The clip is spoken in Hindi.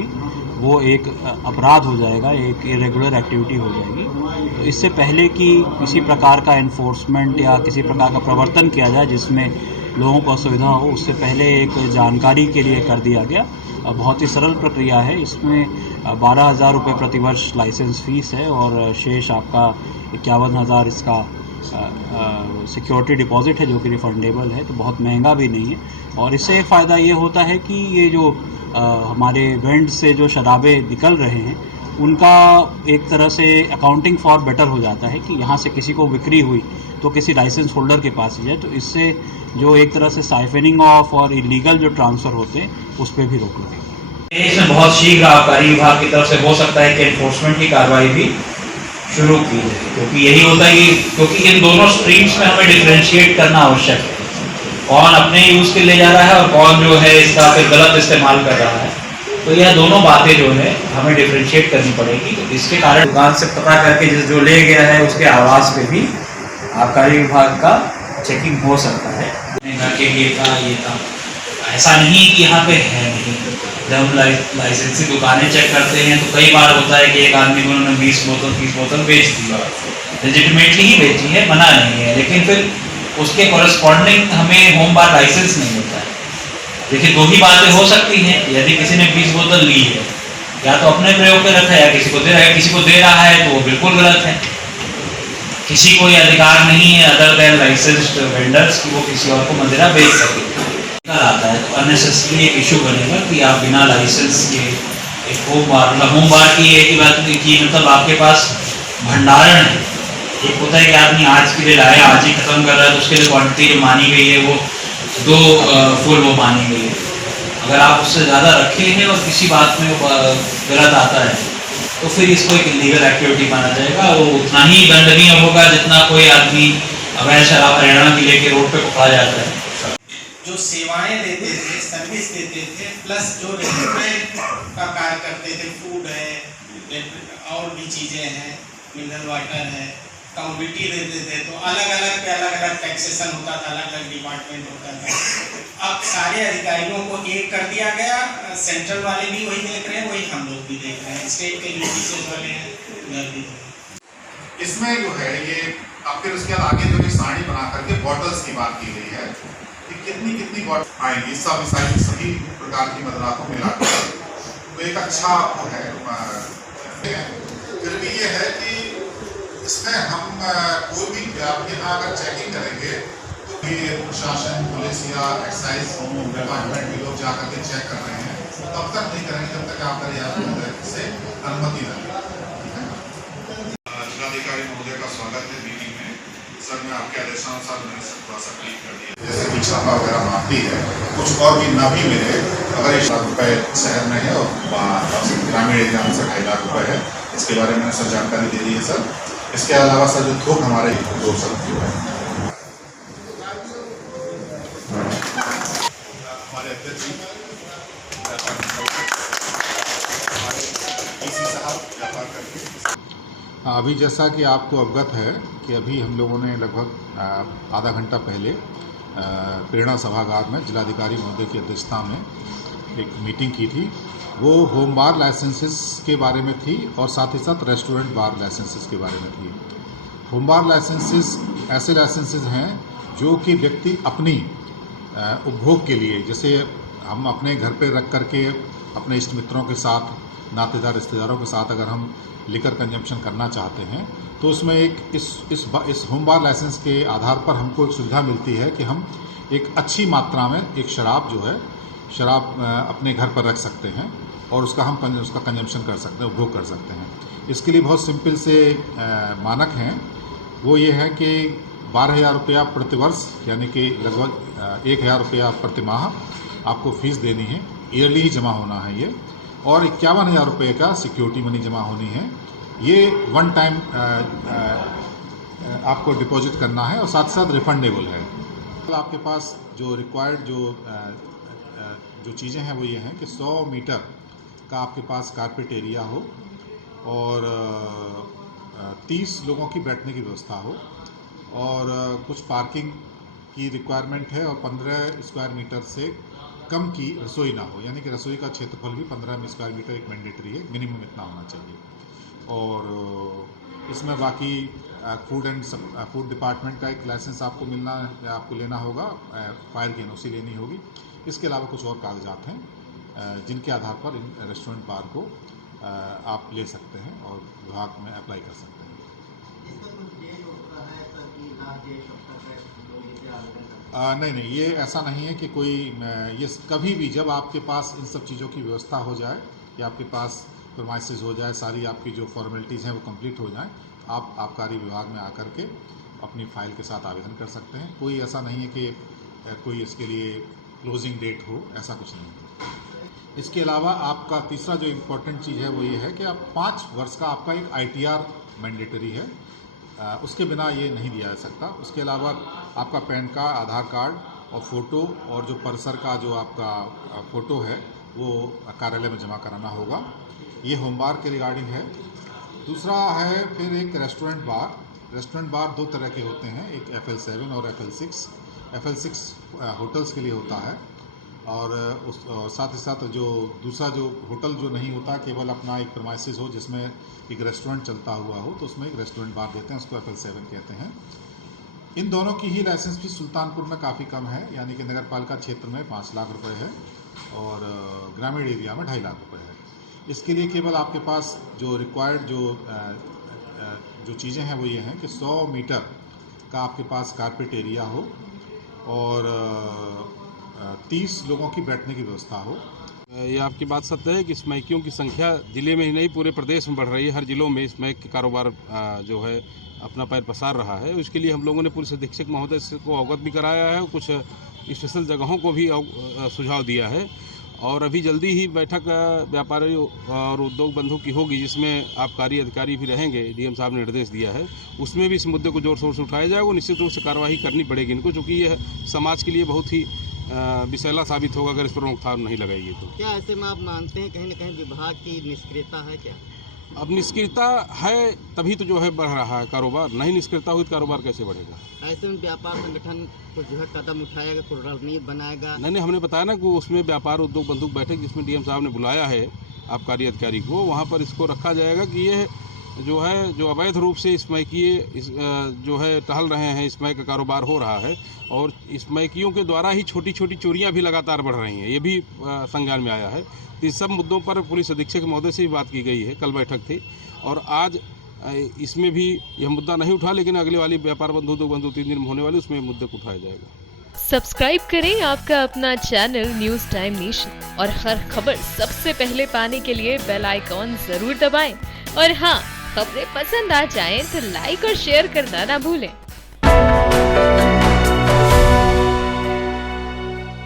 एक्टिविटी, वो एक अपराध हो जाएगा, एक इरेगुलर एक्टिविटी हो जाएगी। तो इससे पहले कि किसी प्रकार का एनफोर्समेंट या किसी प्रकार का प्रवर्तन किया जाए जिसमें लोगों को असुविधा हो, उससे पहले एक जानकारी के लिए कर दिया गया। बहुत ही सरल प्रक्रिया है। इसमें 12,000 रुपये प्रतिवर्ष लाइसेंस फ़ीस है और शेष आपका 51,000 इसका सिक्योरिटी डिपॉजिट है जो कि रिफंडेबल है, तो बहुत महंगा भी नहीं है। और इससे एक फ़ायदा ये होता है कि ये जो हमारे वेंड से जो शराबें निकल रहे हैं उनका एक तरह से अकाउंटिंग फॉर बेटर हो जाता है कि यहाँ से किसी को बिक्री हुई तो किसी लाइसेंस होल्डर के पास ही जाए, तो इससे जो एक तरह से साइफनिंग ऑफ और इलीगल जो ट्रांसफ़र होते हैं उस पर भी रोक लगेगी। इसमें बहुत शीघ्र आबकारी विभाग की तरफ से हो सकता है कि एनफोर्समेंट की कार्रवाई भी शुरू की जाए, क्योंकि यही होता है कि क्योंकि इन दोनों स्ट्रीम्स में हमें डिफ्रेंशिएट करना आवश्यक है, कौन अपने यूज़ के लिए जा रहा है और कौन जो है इसका फिर गलत इस्तेमाल कर रहा है। तो यह दोनों बातें जो है हमें डिफ्रेंशिएट करनी पड़ेगी। तो इसके कारण दुकान से पता करके जो ले गया है उसके आवास पे भी आबकारी विभाग का चेकिंग हो सकता है। घर के ये था, ऐसा नहीं कि यहाँ पे है नहीं। जब हम लाइसेंसी दुकानें चेक करते हैं तो कई बार होता है कि एक आदमी को उन्होंने 20 बोतल 30 बोतल बेच दी, लेजिटिमेटली ही बेची है, मना नहीं है, लेकिन फिर उसके कॉरेस्पॉन्डिंग हमें होम बार लाइसेंस नहीं होता है। देखिए, दो ही बातें हो सकती हैं। यदि किसी ने 20 बोतल ली है, या तो अपने प्रयोग पे रखा है या किसी को दे रहा है। किसी को दे रहा है तो वो बिल्कुल गलत है। किसी को ये अधिकार नहीं है अदर देन लाइसेंस्ड वेंडर्स कि वो किसी और को मदिरा बेच सके। आता है तो अननेसेसरी एक इशू बनेगा कि आप बिना लाइसेंस के एक होम बार की एक ही बात की, मतलब आपके पास भंडारण है। एक होता है कि आदमी आज के लिए लाया, आज ही खत्म कर रहा है, तो उसके लिए क्वांटिटी जो मानी गई है वो 2 फुल वो मानी गई है। अगर आप उससे ज़्यादा रखे हैं और किसी बात में वो गलत आता है तो फिर इसको एक इलीगल एक्टिविटी माना जाएगा। वो उतना ही दंडनीय होगा जितना कोई आदमी अवैध शराब हरियाणा की लेके रोड पे पकड़ा जाता है। जो सेवाएं देते थे, सर्विस देते थे, प्लस जो रेस्टोरेंट का कार्य करते थे, फूड है और भी चीज़ें हैं, मिनरल वाटर है, कमोडिटी देते थे, तो अलग अलग टैक्सेशन होता था, अलग अलग डिपार्टमेंट होता था। अब सारे अधिकारियों को एक कर दिया गया। सेंट्रल वाले भी वही देख रहे हैं, वही हम लोग भी देख रहे हैं, स्टेट के यूटीसी वाले हैं उधर भी। इसमें जो है ये अब फिर उसके बाद आगे जो है साड़ी बना करके बॉटल्स की बात की गई है कि कितनी बॉटल आएंगी, सब सभी प्रकार की मदरातों मिलाकर, तो एक अच्छा वो है। फिर भी ये है कि इसमें हम कोई भी आपके यहाँ अगर चेकिंग करेंगे तो ये प्रशासन, पुलिस या एक्साइज डिपार्टमेंट भी लोग जाकर के चेक कर रहे हैं, तब तक नहीं करेंगे जब तक आप से अनुमति न लें। जिलाधिकारी महोदय का स्वागत है मीटिंग में। सर, मैं आपके आदेशानुसार मैंने थोड़ा सा क्लिक कर दिया, जैसे कि छापा वगैरह मारती है, कुछ और भी ना भी मिले। अगर 1 लाख रुपये शहर में है और ग्रामीण एरिया में 2.5 लाख रुपये है, इसके बारे में सर जानकारी दे दी है सर। इसके अलावा सर जो थोक हमारे 200 है, हमारे अध्यक्ष जी अभी जैसा कि आपको अवगत है कि अभी हम लोगों ने लगभग आधा घंटा पहले प्रेरणा सभागार में जिलाधिकारी महोदय की अध्यक्षता में एक मीटिंग की थी। वो होम बार लाइसेंसेस के बारे में थी और साथ ही साथ रेस्टोरेंट बार लाइसेंसेस के बारे में थी। होम बार लाइसेंसेस ऐसे लाइसेंसेस हैं जो कि व्यक्ति अपनी उपभोग के लिए, जैसे हम अपने घर पे रख करके अपने इष्ट मित्रों के साथ, नातेदार रिश्तेदारों के साथ अगर हम लिकर कंजम्पशन करना चाहते हैं तो उसमें एक इस होम बार लाइसेंस के आधार पर हमको एक सुविधा मिलती है कि हम एक अच्छी मात्रा में एक शराब अपने घर पर रख सकते हैं और उसका कंजम्पशन कर सकते हैं, उपभोग कर सकते हैं। इसके लिए बहुत सिंपल से मानक हैं। वो ये है कि 12,000 रुपया प्रतिवर्ष, यानी कि लगभग 1,000 रुपया प्रति माह आपको फीस देनी है, ईयरली ही जमा होना है ये, और 51,000 रुपये का सिक्योरिटी मनी जमा होनी है। ये वन टाइम आपको डिपॉजिट करना है और साथ साथ रिफंडेबल है। तो आपके पास जो रिक्वायर्ड जो चीज़ें हैं वो ये हैं कि 100 मीटर का आपके पास कारपेट एरिया हो और 30 लोगों की बैठने की व्यवस्था हो और कुछ पार्किंग की रिक्वायरमेंट है और 15 स्क्वायर मीटर से कम की रसोई ना हो, यानी कि रसोई का क्षेत्रफल भी 15 स्क्वायर मीटर एक मैंडेटरी है, मिनिमम इतना होना चाहिए। और इसमें बाकी फूड डिपार्टमेंट का एक लाइसेंस आपको मिलना या आपको लेना होगा, फायर की एनओसी लेनी होगी। इसके अलावा कुछ और कागजात हैं जिनके आधार पर इन रेस्टोरेंट बार को आप ले सकते हैं और विभाग में अप्लाई कर सकते हैं। इसका कुछ डेट होता है सर कि लास्ट डेट कब तक है लोग इसे आवेदन करते हैं? नहीं, ये ऐसा नहीं है कि कोई ये कभी भी जब आपके पास इन सब चीज़ों की व्यवस्था हो जाए कि आपके पास प्रोमाइसेस हो जाए, सारी आपकी जो फॉर्मेलिटीज़ हैं वो कंप्लीट हो जाएं, आप आबकारी विभाग में आकर के अपनी फ़ाइल के साथ आवेदन कर सकते हैं। कोई ऐसा नहीं है कि कोई इसके लिए क्लोजिंग डेट हो, ऐसा कुछ नहीं है। इसके अलावा आपका तीसरा जो इम्पोर्टेंट चीज़ है वो ये है कि आप 5 वर्ष का आपका एक ITR मैंडेटरी है, उसके बिना ये नहीं दिया जा सकता। उसके अलावा आपका पैन कार्ड, आधार कार्ड और फ़ोटो और जो परिसर का जो आपका फ़ोटो है वो कार्यालय में जमा कराना होगा। ये होम बार के रिगार्डिंग है। दूसरा है फिर एक रेस्टोरेंट बार। रेस्टोरेंट बार 2 तरह के होते हैं, एक FL7 और FL6। FL6 होटल्स के लिए होता है और साथ ही साथ जो दूसरा जो होटल जो नहीं होता, केवल अपना एक प्रीमाइसेस हो जिसमें एक रेस्टोरेंट चलता हुआ हो, तो उसमें एक रेस्टोरेंट बार देते हैं, उसको FL7 कहते हैं। इन दोनों की ही लाइसेंस फीस सुल्तानपुर में काफ़ी कम है, यानी कि नगर पालिका क्षेत्र में 5 लाख रुपए है और ग्रामीण एरिया में 2.5 लाख रुपए है। इसके लिए केवल आपके पास जो रिक्वायर्ड जो चीज़ें हैं वो ये हैं कि 100 मीटर का आपके पास कारपेट एरिया हो और 30 लोगों की बैठने की व्यवस्था हो। ये आपकी बात सत्य है कि स्मैकियों की संख्या जिले में ही नहीं पूरे प्रदेश में बढ़ रही है। हर जिलों में स्मैक का कारोबार जो है अपना पैर पसार रहा है। उसके लिए हम लोगों ने पुलिस अधीक्षक महोदय को अवगत भी कराया है और कुछ स्पेशल जगहों को भी सुझाव दिया है और अभी जल्दी ही बैठक व्यापारी और उद्योग बंधु की होगी जिसमें आबकारी अधिकारी भी रहेंगे। डीएम साहब ने निर्देश दिया है, उसमें भी इस मुद्दे को जोर शोर से उठाया जाएगा। निश्चित रूप से कार्रवाई करनी पड़ेगी इनको, क्योंकि यह समाज के लिए बहुत ही विषैला साबित होगा अगर इस पर रोकथाम नहीं लगाएगी तो। क्या ऐसे में आप मानते हैं कहीं न कहीं विभाग की निष्क्रियता है क्या? अब निष्क्रियता है तभी तो जो है बढ़ रहा है कारोबार, नहीं निष्क्रियता हुई तो कारोबार कैसे बढ़ेगा? ऐसे में व्यापार संगठन कुछ जो है कदम उठाएगा, कुछ रणनीति बनाएगा? नहीं, हमने बताया ना कि उसमें व्यापार उद्योग बंधु बैठक जिसमें डीएम साहब ने बुलाया है आबकारी अधिकारी को, वहाँ पर इसको रखा जाएगा कि ये जो अवैध रूप से स्मैकिए जो है टहल रहे हैं, स्मैक का कारोबार हो रहा है और स्मैकियों के द्वारा ही छोटी छोटी चोरियां भी लगातार बढ़ रही हैं, ये भी संज्ञान में आया है। तो इस सब मुद्दों पर पुलिस अधीक्षक महोदय से भी बात की गई है, कल बैठक थी और आज इसमें भी यह मुद्दा नहीं उठा, लेकिन अगले वाली व्यापार बंधु उद्योग बंधु 3 दिन में होने वाली उसमें मुद्दे को उठाया जाएगा। सब्सक्राइब करें आपका अपना चैनल न्यूज़ टाइम नेशन और हर खबर सबसे पहले पाने के लिए बेल आइकॉन जरूर दबाएं और हाँ, खबरें पसंद आ जाएं तो लाइक और शेयर करना ना भूलें।